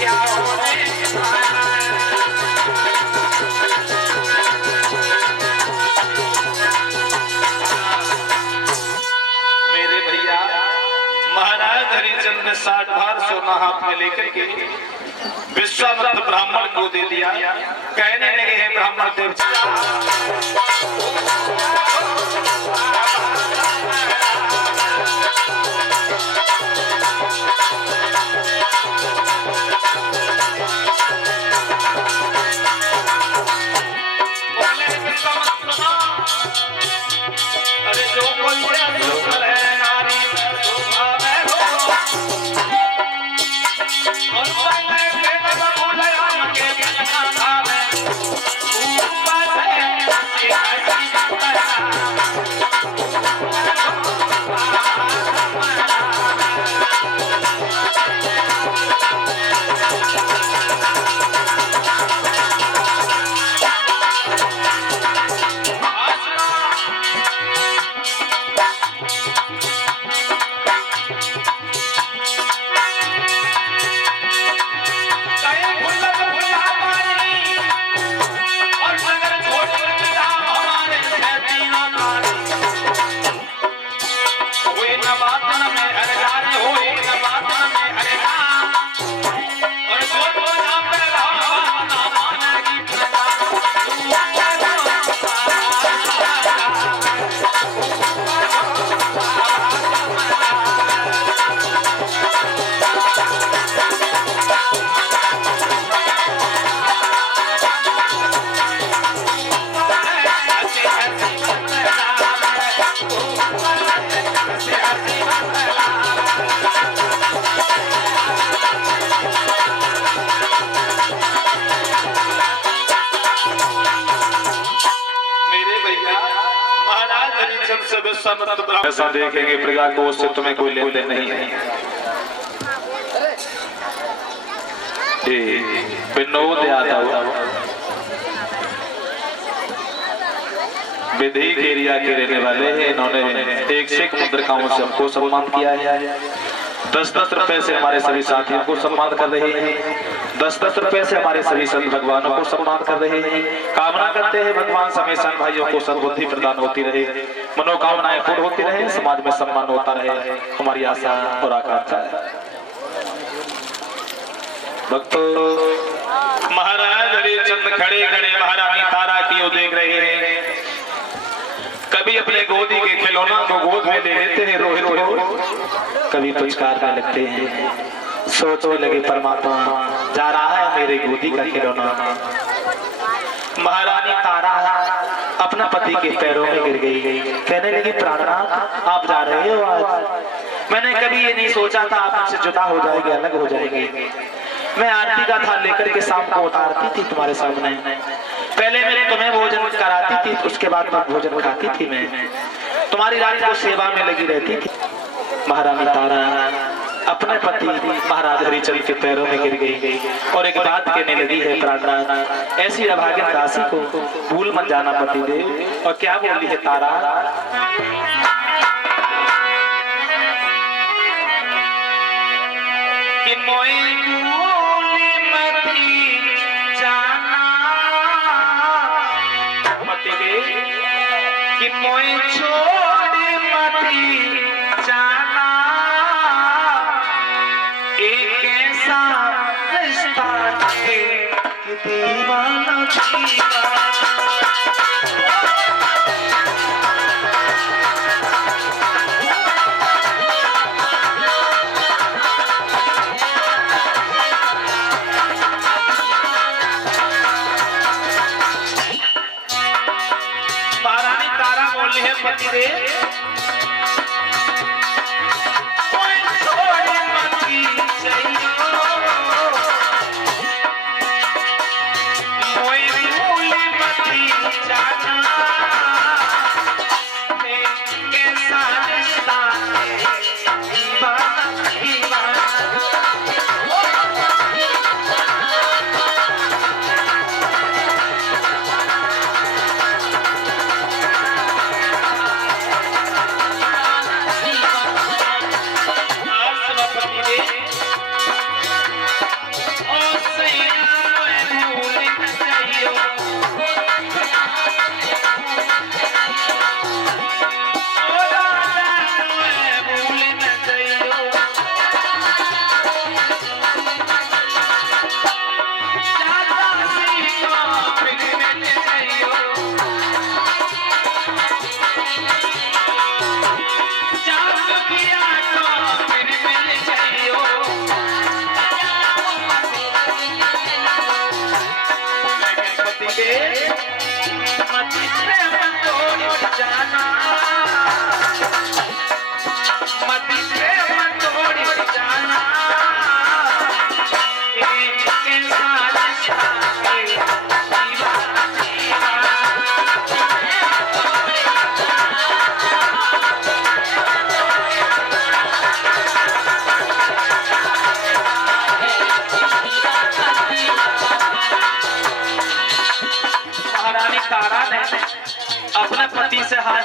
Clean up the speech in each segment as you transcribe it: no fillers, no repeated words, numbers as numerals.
क्या होने मेरे भैया महाराज हरिचंद्र ने 60 भार सोना हाथ में लेकर के विश्वामित्र ब्राह्मण को दे दिया। कहने लगे हैं ब्राह्मण देव अरे जो कोई है नारी ऐसा देखेंगे प्रजा को उससे तुम्हें कोई लेन देन नहीं है। विनोद यादव विधि एरिया के रहने वाले हैं। इन्होंने 1 मुद्रिकाओं से हमको सम्मान किया है। 10-10 रुपए से हमारे सभी साथियों को सम्मान कर रहे हैं। 10-10 रुपए से हमारे सभी संत भगवानों को सम्मान कर रहे हैं। कामना करते हैं भगवान सभी संत भाइयों को सद्बुद्धि प्रदान होती रहे, मनोकामनाएं पूर्ण होती रहे, समाज में सम्मान होता रहे, हमारी आशा और आकांक्षा है। भक्तों महाराज हरिचंद्र खड़े खड़े महारानी तारा की ओर देख रहे हैं। कभी अपने गोदी के खिलौना को गोद में ले लेते हैं रोहित को, कभी पुचकार में लगते हैं। सोचने लगे परमात्मा जा रहा है मेरे गोदी का खिलौना। महारानी तारा अपना पति के पैरों में गिर गई। कहने लगी प्राणनाथ आप जा रहे हो आज? मैंने कभी ये नहीं सोचा था आप मुझसे जुदा हो जाएंगे, अलग हो जाएंगे। मैं आरती का थाल लेकर के शाम को उतारती थी तुम्हारे सामने। पहले मैं तुम्हें भोजन कराती थी, उसके बाद मैं भोजन खाती थी। मैं तुम्हारी रात को सेवा में लगी रहती थी। महारानी तारा अपने पति महाराज हरिचंद्र के पैरों में गिर गई और एक बात कहने लगी है प्राणनाथ ऐसी अभागिन दासी को भूल मत जाना पति देव। और क्या बोली है तारा? कि मोई कि मोई छोड़ मती जाना एक ऐसा रिश्ता है कि दीवाना पति रे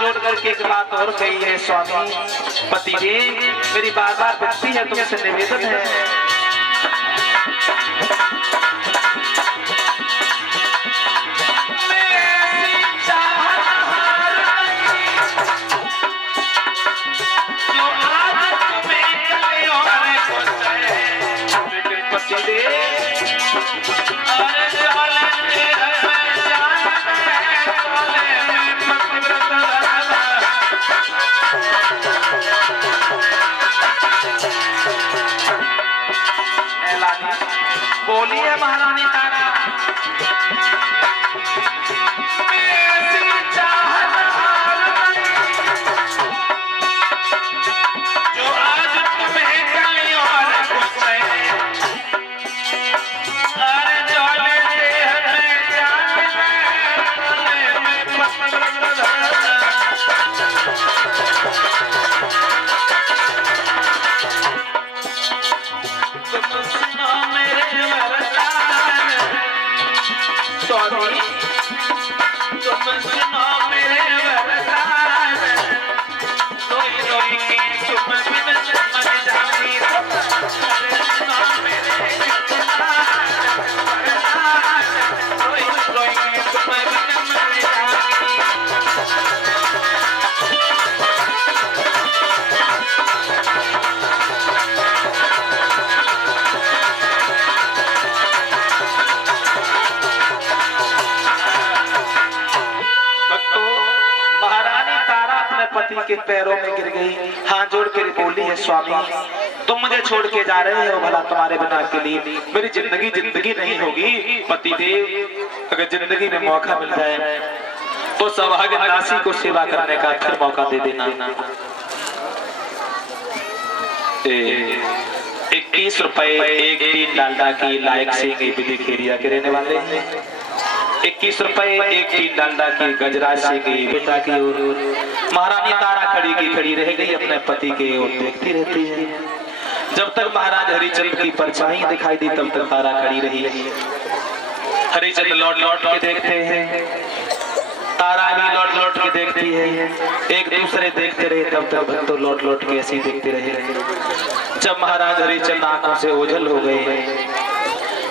जोड़ करके एक बात और कही है स्वामी पति देव, मेरी बार बार विनती है, तुमसे निवेदन है, बोली है महारानी तारा, जो आज तुम्हें कल और कुछ अरे जो लेते हैं पति के पैरों में गिर गई, हाथ जोड़ कर बोली है स्वामी तुम मुझे छोड़ के जा रहे हो, भला तुम्हारे बिना के लिए मेरी जिंदगी नहीं होगी। पति देव, अगर जिंदगी में मौका मिल जाए तो सौभाग्य दासी को सेवा करने का फिर मौका दे देना। 21 रुपए एक टीन डालडा की लायक सिंह विधि खेरिया के रहने वाले हैं। 21 रुपए एक टीन डालडा की गजराज सिंह बेटा की ओर महारानी तारा खड़ी रह गई, अपने पति के ओर देखती रहती है। जब तक महाराज हरिचंद्र की परछाई दिखाई दी तब तक तारा खड़ी रही। हरिचंद्र लौट के देखते हैं, तारा भी लौट के देखती है, एक दूसरे देखते रहे, तब तक भक्तों लौट के ऐसे देखते रहे। जब महाराज हरिचंद्र आंखों से ओझल हो गए,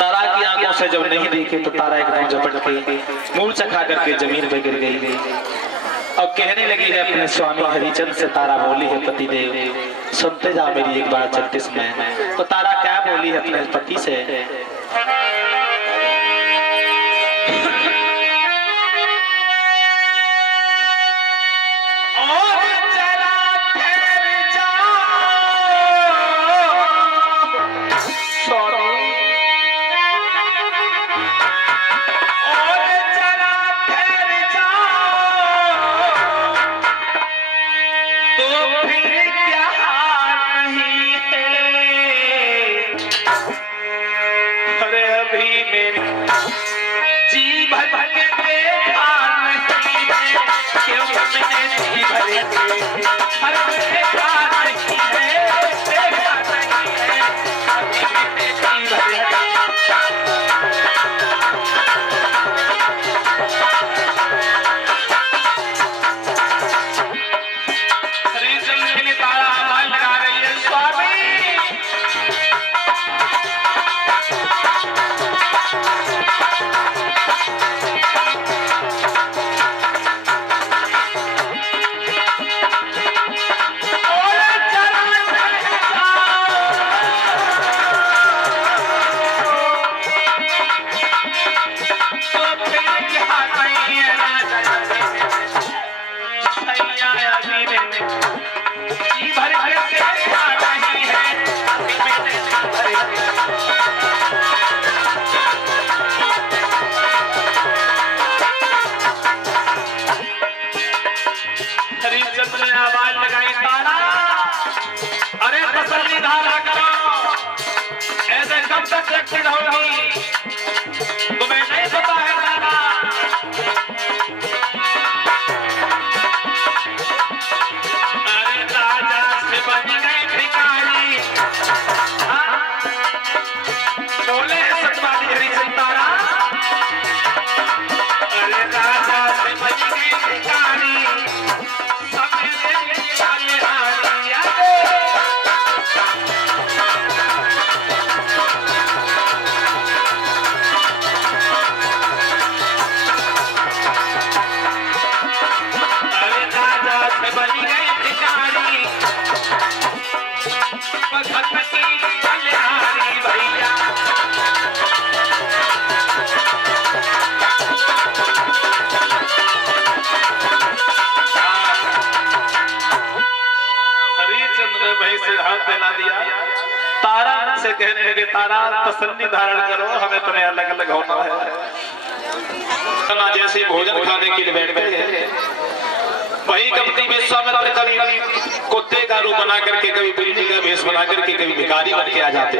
तारा की आंखों से जब नहीं देखे तो तारा एकदम झपट के मूर्छा खा करके जमीन पे गिर गई और कहने लगी है अपने स्वामी हरिचंद्र से। तारा बोली है पति देव सुनते जा मेरी एक बार चलते समय। तो तारा क्या बोली है अपने पति से, भगत की बलिहारी भैया। हरिचंद्र ने भाई से हाथ मिला दिया। तारा से कहने लगे तारा तसल्ली धारण करो, हमें तुम्हें अलग अलग होना है। जैसे भोजन खाने के लिए बैठ गए, वही कपटी विश्वामित्र कभी कुत्ते का रूप बना करके, कभी बिल्ली का भेष बना करके, कभी भिखारी बन के आ जाते,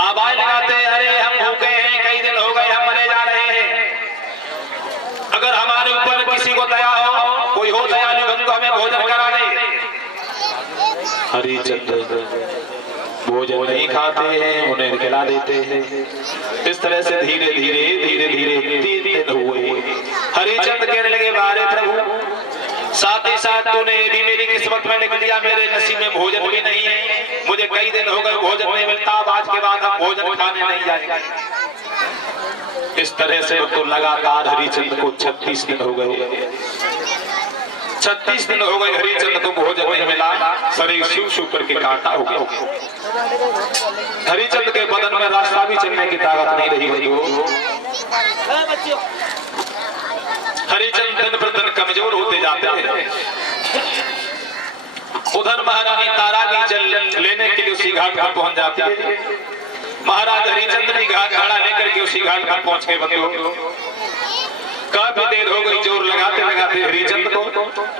आवाज लगाते, अरे हम भूखे हैं, कई दिन हो गए हम मरे जा रहे हैं, अगर हमारे ऊपर किसी को दया हो, कोई हो दयालु भक्त हमें भोजन करा दे। हरिचंद्र भोजन नहीं खाते हैं, उन्हें खिला देते हैं। इस तरह से धीरे धीरे 3 दिन हुए। हरिचंद्र कहने लगे, बारे प्रभु, साथ ही साथ तूने भी मेरी किस्मत में लिख दिया, मेरे नसीब में भोजन भी नहीं है, मुझे कई दिन हो गए भोजन नहीं मिलता, आज के बाद हम भोजन खाने नहीं जाएंगे। इस तरह से तो लगातार हरिचंद्र को 36 दिन हो गए। 36 दिन हो गए हरिचंद्र को भोजन नहीं मिला, शरीर शिव शिव करके कांटा हो गया। हरिचंद्र के बदन में रास्ता भी चलने की ताकत नहीं रही बंधुओं। हरिचंद्र दिन पर दिन कमजोर होते जाते हैं। उधर महारानी तारा भी जल लेने के लिए उसी घाट पर पहुंच जाती है। महाराज हरिचंद्र भी घड़ा लेकर के उसी घाट पर पहुंच गए बंधुओं। काफी देर हो गई, जोर लगाते लगाते हरिचंद्र को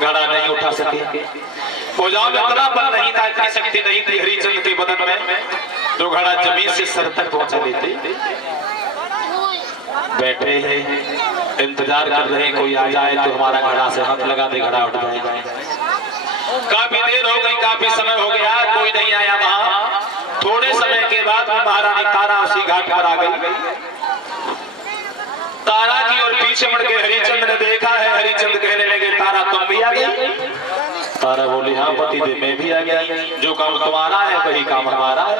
घड़ा नहीं उठा सके। भुजाओं में इतना बल नहीं था, इतनी शक्ति नहीं थी हरिचंद्र के बदन में, तो घड़ा जमीन से सर तक पहुंचा लेते। बैठे हैं, इंतजार कर रहे हैं कोई आ जाए तो हमारा घड़ा से हाथ लगा दे, घड़ा उठ जाए। काफी देर हो गई, काफी समय हो गया, कोई नहीं आया वहां। थोड़े समय के बाद महारानी तारा उसी घाट पर आ गई। तारा की और पीछे मुड़ के हरिचंद्र ने देखा है। हरिचंद्र कहने लगे, तारा तुम भी आ गई? तारा बोली, हाँ पतिदेव मैं भी आ गया, जो काम तुम्हारा है वही काम हमारा है।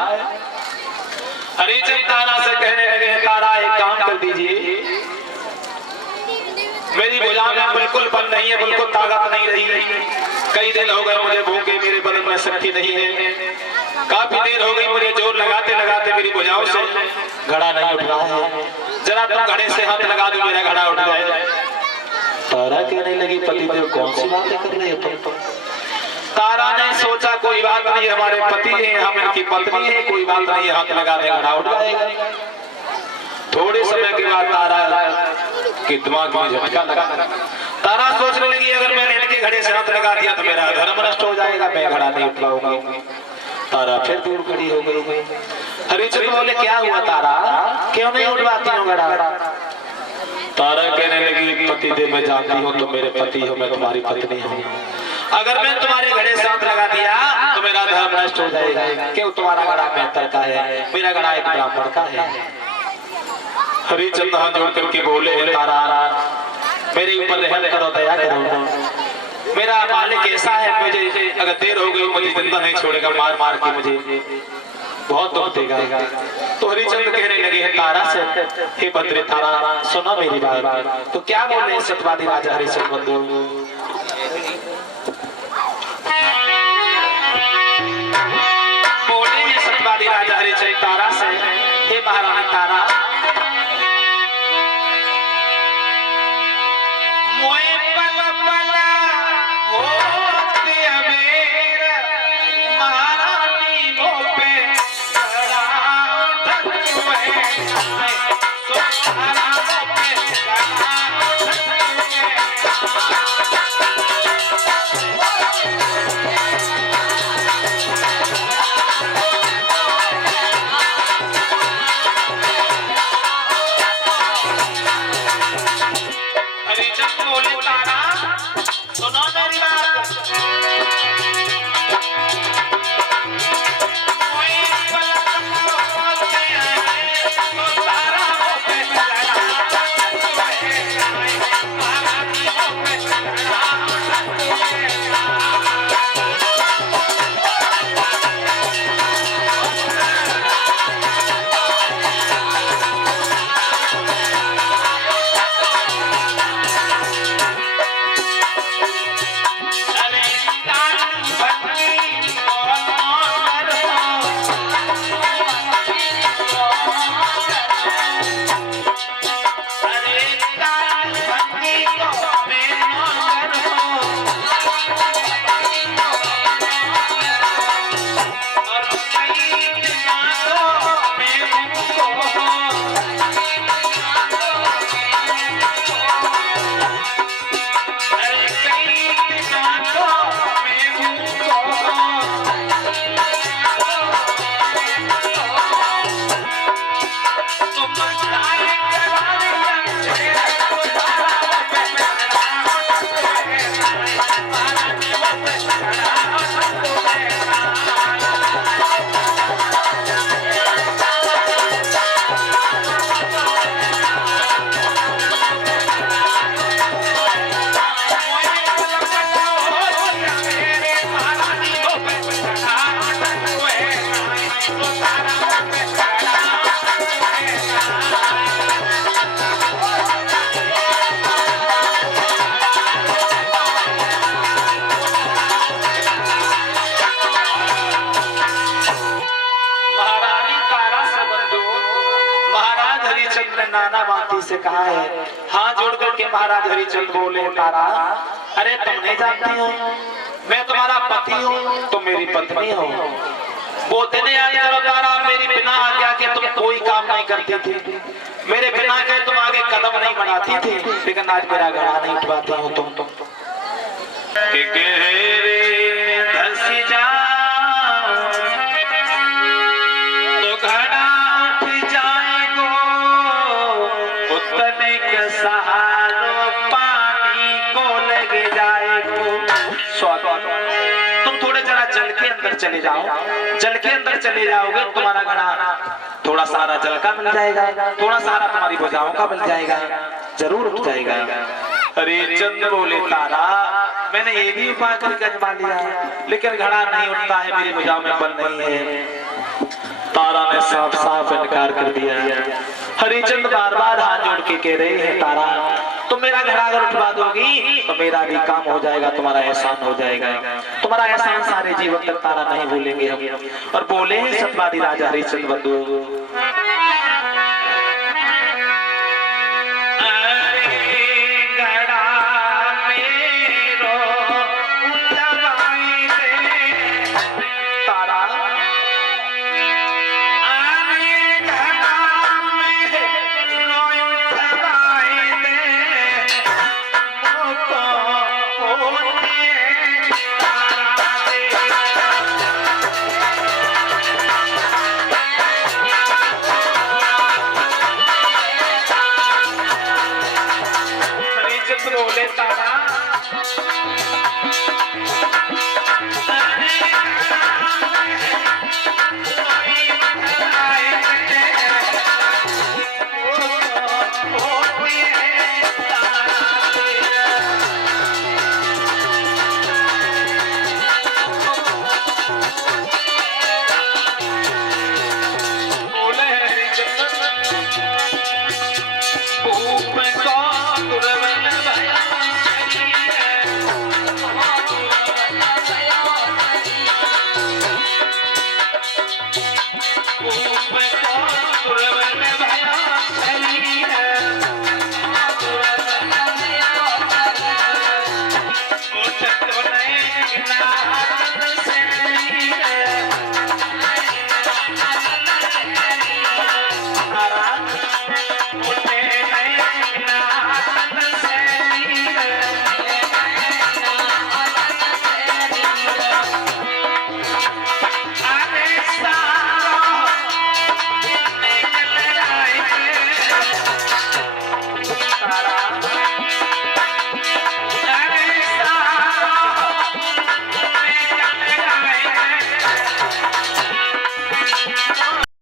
हरिचंद्र तारा से कहने लगे, तारा एक काम कर दीजिए, मेरी भुजा में बिल्कुल बल नहीं है, बिल्कुल ताकत नहीं रही, कई दिन हो गए मुझे भूखे, मेरे बदन में शक्ति नहीं है, काफी देर हो गई, मुझे जोर लगाते लगाते मेरी भुजाओं से घड़ा नहीं उठ रहा है, जरा तुम घड़े से हाथ लगा दो, मेरा घड़ा उठ जाए। तारा कहने लगी, पतिदेव कौन सी बातें कर रहे हो? तारा ने सोचा कोई बात नहीं, हमारे पति हैं, हम इनकी पत्नी है, कोई बात नहीं, हाथ लगा दे घड़ा उठ जाएगा। थोड़े समय के बाद तारा के दिमाग में झटका लगा। तारा सोचने लगी, अगर मैंने इनके घड़े से हाथ लगा दिया तो मेरा धर्म नष्ट हो जाएगा, मैं घड़ा नहीं उठ पाऊंगी। तारा फिर दूर खड़ी हो गई। हरिचंद्र बोले, क्या हुआ तारा, क्यों नहीं उठवाती हो घड़ा? तारा कहने लगी, पतिदेव मैं जानती हूँ तुम मेरे पति हो, मैं तुम्हारी पत्नी हूँ, अगर मैं तुम्हारे घड़े से हाथ लगा दिया तो मेरा धर्म नष्ट हो जाएगा। क्यों? तुम्हारा घड़ा मेहतर का है, मेरा घड़ा एक ब्राह्मण का है। हरिचंद्र हाथ जोड़ करके बोले, तारा मेरे ऊपर रहम करो, दया करो, मेरा मालिक ऐसा है, मुझे अगर देर हो गई मुझे जिंदा नहीं छोड़ेगा, मार मार के मुझे बहुत दुख देगा। तो हरिचंद्र कहने लगे हैं तारा से, हे भद्रे तारा सुनो मेरी बात। तो क्या बोले सत्यवादी राजा हरिचंद्र बंधु? बोले सत्यवादी राजा हरिचंद्र तारा से, हे महारानी तारा, नाना माती से कहा है, हाथ जोड़ करके महाराज हरिचंद बोले, तारा अरे तुम नहीं जानती हो मैं तुम्हारा पति हूँ, तुम मेरी पत्नी हो। बोलते नहीं आया तारा, मेरी बिना आज्ञा के तुम कोई काम नहीं करती थी, मेरे बिना के तुम आगे कदम नहीं बढ़ाती थी, लेकिन आज मेरा घड़ा नहीं उठवाती हो तुम। कि गहरे में धस जाओ तो घड़ा उठ जाएगो, उतने के सहारो पानी को लग जाएगो। तुम थोड़े जरा जल के अंदर चले जाओ, जल के अंदर चले जाओगे तुम्हारा घड़ा थोड़ा सारा जल का मिल जाएगा, थोड़ा सारा तुम्हारी भुजाओं का मिल जाएगा, जरूर उठ जाएगा। हरिचंद बोले, तारा मैंने ये भी उपाय करके आजमा लिया, लेकिन घड़ा नहीं उठता है, मेरी भुजाओं में बल नहीं है। तारा ने साफ साफ इनकार कर दिया। हरिचंद बार बार हाथ जोड़ के कह रहे हैं, तारा तुम मेरा घड़ा अगर उठवा दोगी तो मेरा भी काम हो जाएगा, तुम्हारा एहसान हो जाएगा, तुम्हारा एहसान सारे जीवन तक तारा नहीं भूलेंगे हम। और बोले सतवादी राजा हरिचंद बंधु,